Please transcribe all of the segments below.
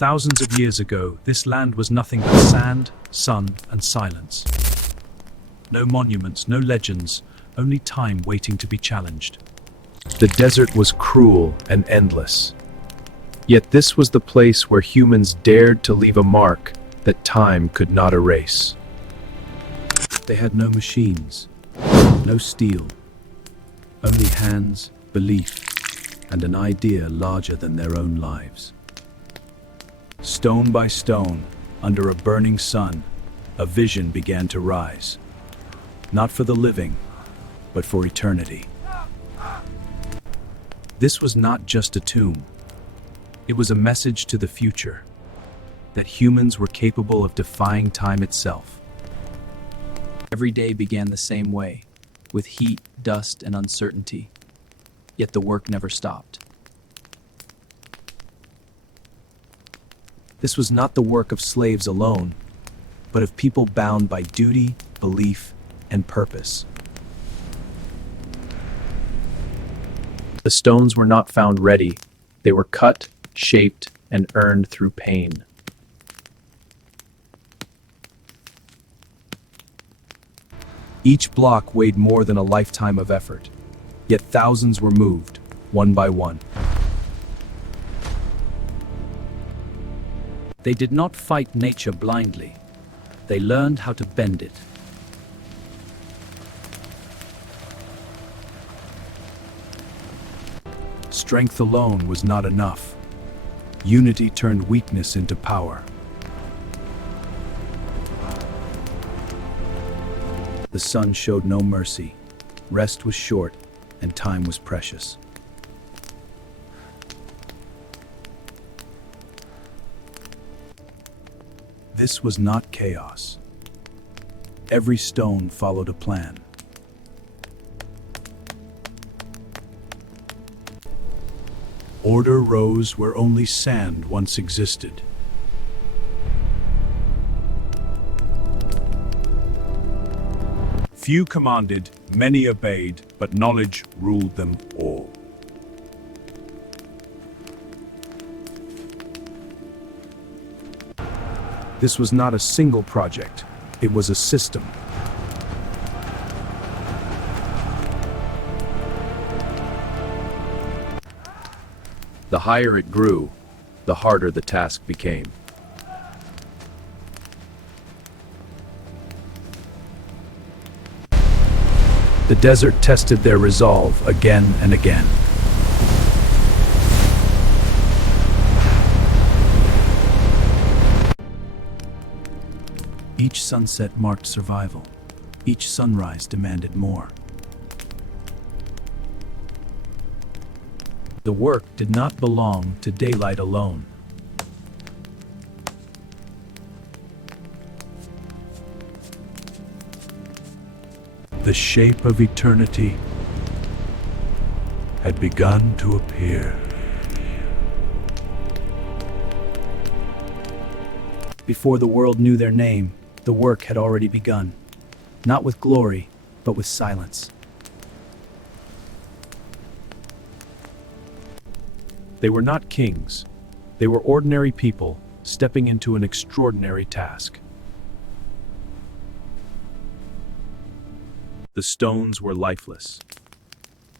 Thousands of years ago, this land was nothing but sand, sun, and silence. No monuments, no legends, only time waiting to be challenged. The desert was cruel and endless. Yet this was the place where humans dared to leave a mark that time could not erase. They had no machines, no steel, only hands, belief, and an idea larger than their own lives. Stone by stone, under a burning sun, a vision began to rise. Not for the living, but for eternity. This was not just a tomb. It was a message to the future, that humans were capable of defying time itself. Every day began the same way, with heat, dust, and uncertainty. Yet the work never stopped. This was not the work of slaves alone, but of people bound by duty, belief, and purpose. The stones were not found ready. They were cut, shaped, and earned through pain. Each block weighed more than a lifetime of effort, yet thousands were moved, one by one. They did not fight nature blindly. They learned how to bend it. Strength alone was not enough. Unity turned weakness into power. The sun showed no mercy. Rest was short, and time was precious. This was not chaos. Every stone followed a plan. Order rose where only sand once existed. Few commanded, many obeyed, but knowledge ruled them all. This was not a single project, it was a system. The higher it grew, the harder the task became. The desert tested their resolve again and again. Each sunset marked survival. Each sunrise demanded more. The work did not belong to daylight alone. The shape of eternity had begun to appear. Before the world knew their name, the work had already begun, not with glory, but with silence. They were not kings. They were ordinary people stepping into an extraordinary task. The stones were lifeless,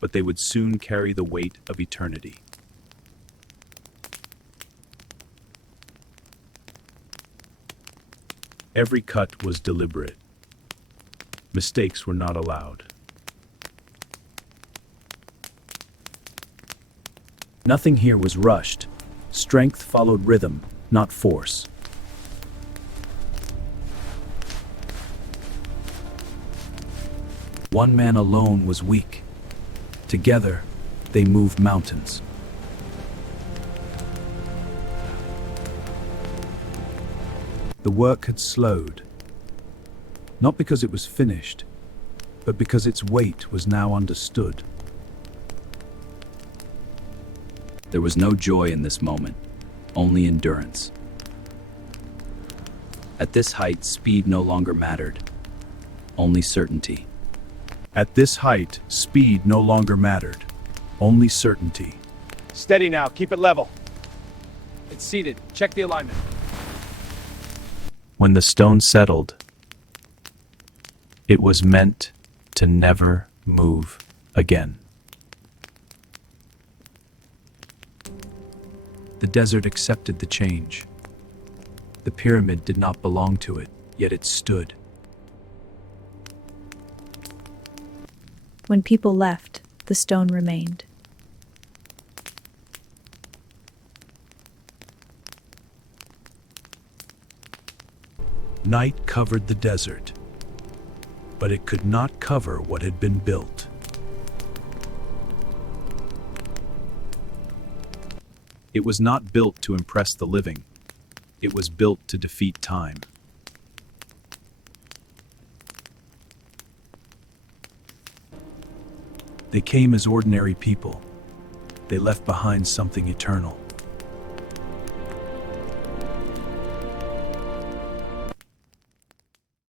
but they would soon carry the weight of eternity. Every cut was deliberate. Mistakes were not allowed. Nothing here was rushed. Strength followed rhythm, not force. One man alone was weak. Together, they moved mountains. The work had slowed, not because it was finished, but because its weight was now understood. There was no joy in this moment, only endurance. At this height, speed no longer mattered, only certainty. At this height, speed no longer mattered, only certainty. Steady now, keep it level. It's seated. Check the alignment. When the stone settled, it was meant to never move again. The desert accepted the change. The pyramid did not belong to it, yet it stood. When people left, the stone remained. Night covered the desert, but it could not cover what had been built. It was not built to impress the living. It was built to defeat time. They came as ordinary people. They left behind something eternal.